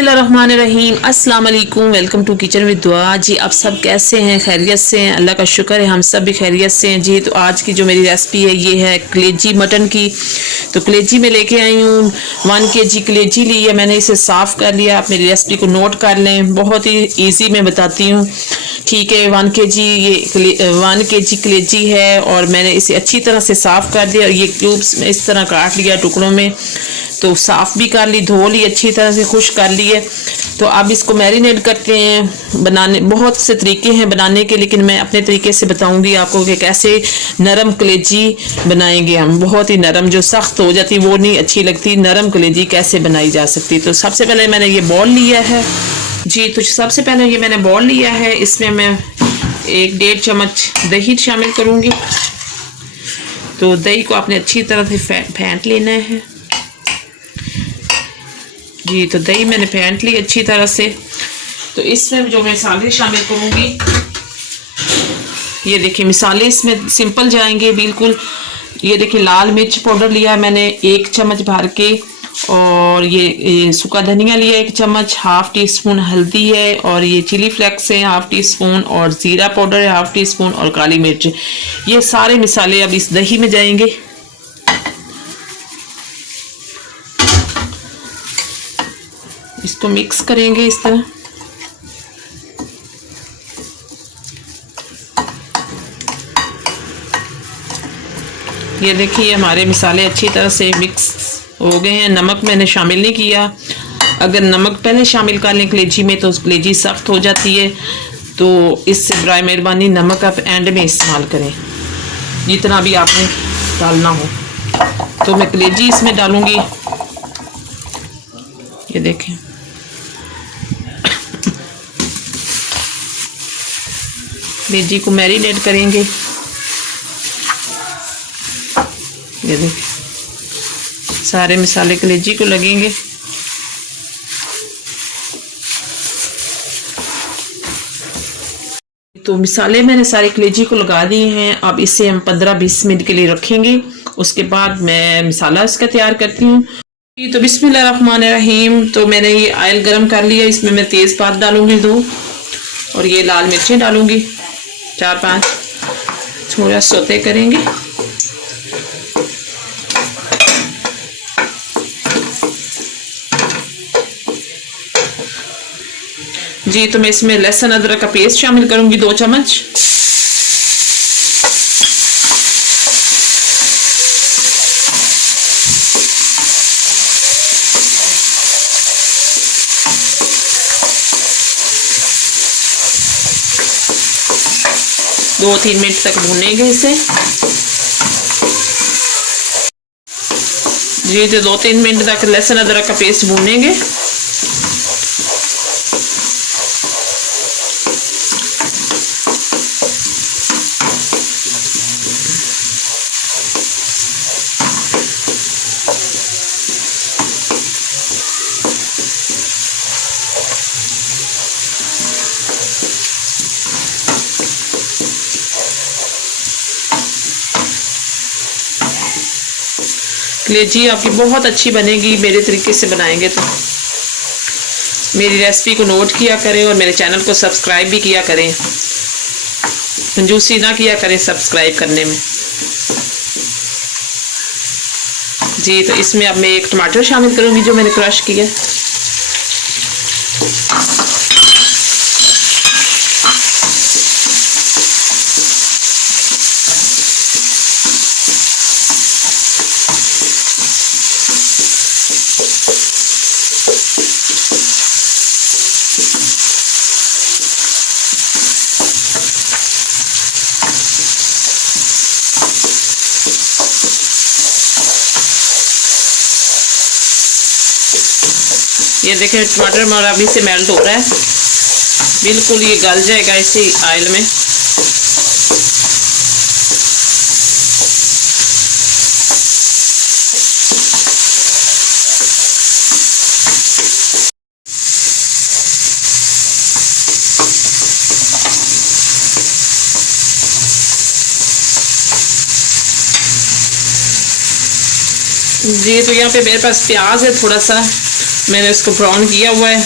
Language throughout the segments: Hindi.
बिस्मिल्लाहिर्रहमानिर्रहीम अस्सलाम वालेकुम। वेलकम टू किचन विद दुआ। जी आप सब कैसे हैं? खैरियत से हैं? अल्लाह का शुक्र है हम सब भी खैरियत से हैं। जी तो आज की जो मेरी रेसिपी है ये है कलेजी मटन की। तो कलेजी में लेके आई हूँ 1 kg कलेजी ली है मैंने, इसे साफ़ कर लिया। आप मेरी रेसिपी को नोट कर लें, बहुत ही ईजी मैं बताती हूँ। ठीक है, 1 kg ये 1 kg कलेजी है और मैंने इसे अच्छी तरह से साफ़ कर दिया और ये क्यूब्स में इस तरह काट लिया टुकड़ों में। तो साफ़ भी कर ली, धो ली, अच्छी तरह से खुश कर ली है। तो अब इसको मैरिनेट करते हैं। बनाने बहुत से तरीके हैं बनाने के, लेकिन मैं अपने तरीके से बताऊंगी आपको कि कैसे नरम कलेजी बनाएंगे हम। बहुत ही नरम, जो सख्त हो जाती वो नहीं अच्छी लगती, नरम कलेजी कैसे बनाई जा सकती। तो सबसे पहले मैंने ये बॉल लिया है जी। तो सबसे पहले ये मैंने बॉल लिया है, इसमें मैं 1-1.5 चम्मच दही शामिल करूँगी। तो दही को आपने अच्छी तरह से फेंट लेना है जी। तो दही मैंने फेंट ली अच्छी तरह से। तो इसमें जो मसाले शामिल करूँगी, ये देखिए मसाले इसमें सिंपल जाएंगे बिल्कुल। ये देखिए लाल मिर्च पाउडर लिया है मैंने 1 चम्मच भर के, और ये सूखा धनिया लिया 1 चम्मच, 1/2 टीस्पून हल्दी है, और ये चिली फ्लेक्स है 1/2 टीस्पून, और ज़ीरा पाउडर है 1/2 टीस्पून, और काली मिर्च। ये सारे मसाले अब इस दही में जाएंगे। इसको मिक्स करेंगे इस तरह। ये देखिए हमारे मसाले अच्छी तरह से मिक्स हो गए हैं। नमक मैंने शामिल नहीं किया। अगर नमक पहले शामिल कर लें कलेजी में तो कलेजी सख्त हो जाती है, तो इससे बराए मेहरबानी नमक आप एंड में इस्तेमाल करें, जितना भी आपने डालना हो। तो मैं कलेजी इसमें डालूंगी। ये देखें कलेजी को मैरिनेट करेंगे। ये देखिए सारे मसाले कलेजी को लगेंगे। तो मसाले मैंने सारे कलेजी को लगा दिए हैं। अब इसे हम 15-20 मिनट के लिए रखेंगे। उसके बाद मैं मसाला इसका तैयार करती हूँ। तो बिस्मिल्लाहिर्रहमानिर्रहीम। तो मैंने ये ऑयल गरम कर लिया, इसमें मैं तेज़पात डालूंगी 2, और ये लाल मिर्चें डालूंगी 4-5। थोड़ा सौते करेंगे। जी तो मैं इसमें लहसुन अदरक का पेस्ट शामिल करूंगी 2 चम्मच। दो 3 मिनट तक भूनेंगे इसे जी। तो 2-3 मिनट तक लहसुन अदरक का पेस्ट भूनेंगे। कलेजी आपकी बहुत अच्छी बनेगी मेरे तरीके से बनाएंगे तो। मेरी रेसिपी को नोट किया करें और मेरे चैनल को सब्सक्राइब भी किया करें। कंजूसी ना किया करें सब्सक्राइब करने में जी। तो इसमें अब मैं 1 टमाटर शामिल करूंगी जो मैंने क्रश किया। ये देखें टमाटर हमारा अभी से मेल्ट हो रहा है, बिल्कुल ये गल जाएगा इसी ऑयल में। जी तो यहाँ पे मेरे पास प्याज है थोड़ा सा, मैंने इसको ब्राउन किया हुआ है।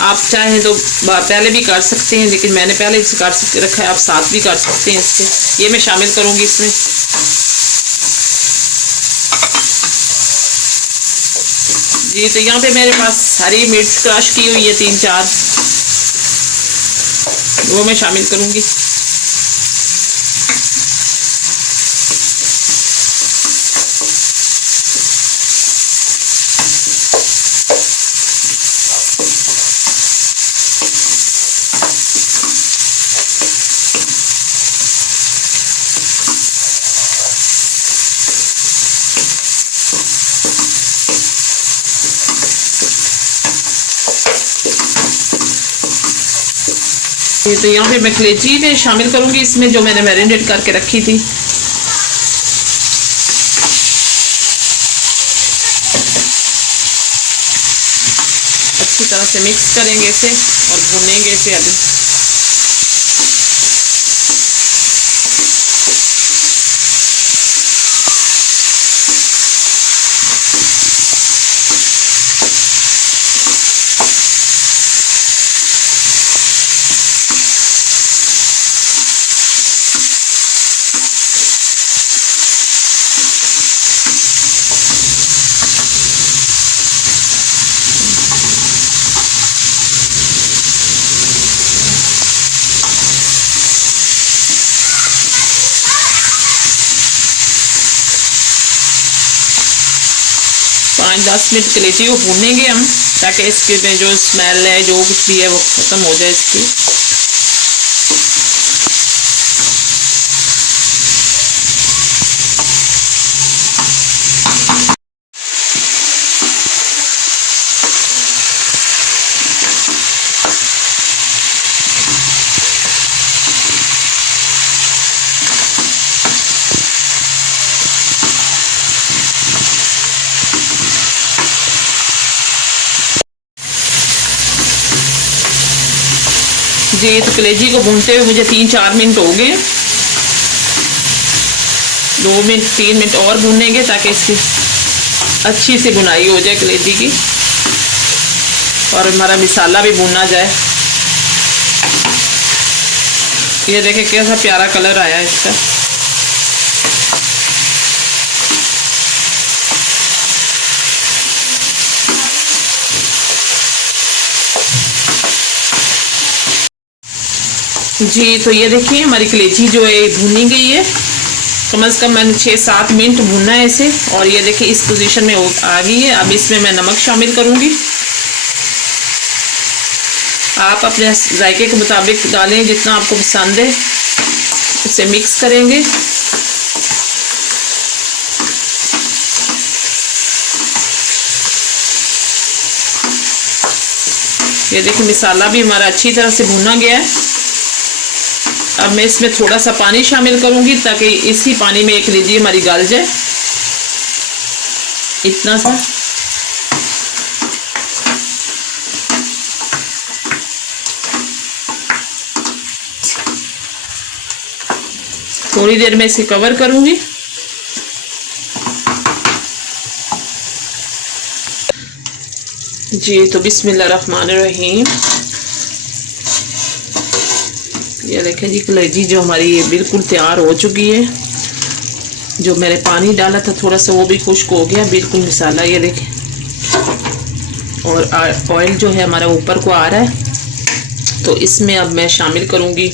आप चाहें तो पहले भी कर सकते हैं, लेकिन मैंने पहले इसे कर रखा है, आप साथ भी कर सकते हैं इसके। ये मैं शामिल करूँगी इसमें। जी तो यहाँ पे मेरे पास हरी मिर्च क्रश की हुई है 3-4, वो मैं शामिल करूँगी। तो यहाँ पे मैं कलेजी में शामिल करूँगी इसमें, जो मैंने मैरिनेट करके रखी थी। अच्छी तरह से मिक्स करेंगे इसे और भूनेंगे इसे अभी। पाँच 10 मिनट कलेजी को भूनेंगे हम, ताकि इसके में जो स्मेल है, जो कुछ भी है, वो ख़त्म हो जाए इसकी। जी तो कलेजी को भूनते हुए मुझे 3-4 मिनट हो गए। 2 मिनट 3 मिनट और भूनेंगे ताकि इसकी अच्छी सी भुनाई हो जाए कलेजी की, और हमारा मसाला भी भुना जाए। ये देखें कैसा प्यारा कलर आया है इसका। जी तो ये देखिए हमारी कलेजी जो है भुनी गई है। कम से कम मैंने 6-7 मिनट भुनना है इसे, और ये देखिए इस पोजीशन में आ गई है। अब इसमें मैं नमक शामिल करूँगी। आप अपने जायके के मुताबिक डालें, जितना आपको पसंद है। इसे मिक्स करेंगे। ये देखिए मसाला भी हमारा अच्छी तरह से भुना गया है। अब मैं इसमें थोड़ा सा पानी शामिल करूंगी, ताकि इसी पानी में एक कलेजी हमारी गल जाए, इतना सा। थोड़ी देर में इसे कवर करूंगी। जी तो बिस्मिल्लाहिर्रहमानिर्रहीम। ये देखें जी कलेजी जो हमारी ये बिल्कुल तैयार हो चुकी है। जो मैंने पानी डाला था थोड़ा सा, वो भी खुश्क हो गया बिल्कुल मसाला, ये देखें। और ऑयल जो है हमारा ऊपर को आ रहा है। तो इसमें अब मैं शामिल करूँगी,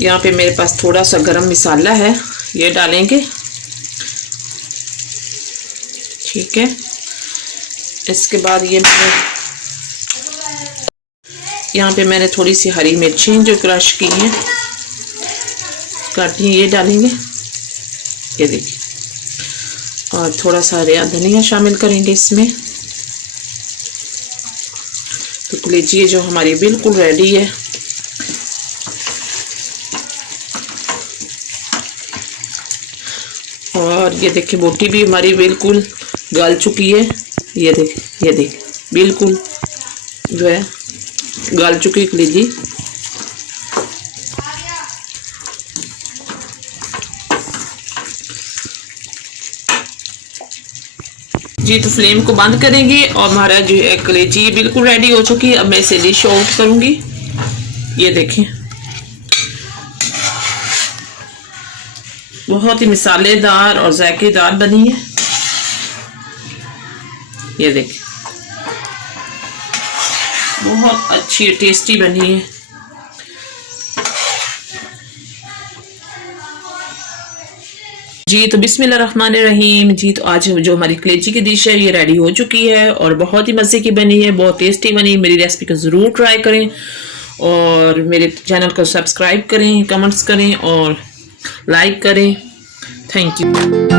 यहाँ पे मेरे पास थोड़ा सा गरम मसाला है, ये डालेंगे। ठीक है। इसके बाद ये यहाँ पे मैंने थोड़ी सी हरी मिर्चें जो क्रश की हैं काटी, ये डालेंगे। ये देखिए। और थोड़ा सा हरा धनिया शामिल करेंगे इसमें। तो कलेजी जो हमारी बिल्कुल रेडी है। और ये देखिए बोटी भी हमारी बिल्कुल गल चुकी है। ये देख बिल्कुल जो है गल चुकी कलेजी। जी तो फ्लेम को बंद करेंगे और हमारा जो है कलेजी बिल्कुल रेडी हो चुकी है। अब मैं इसे डिश आउट करूंगी। ये देखें, बहुत ही मसालेदार और जायकेदार बनी है। ये देखें, बहुत अच्छी टेस्टी बनी है। जी तो बिस्मिल्लाहिर्रहमानिर्रहीम। जी तो आज जो हमारी कलेजी की डिश है ये रेडी हो चुकी है और बहुत ही मज़े की बनी है, बहुत टेस्टी बनी। मेरी रेसिपी को ज़रूर ट्राई करें और मेरे चैनल को सब्सक्राइब करें, कमेंट्स करें और लाइक करें। Thank you.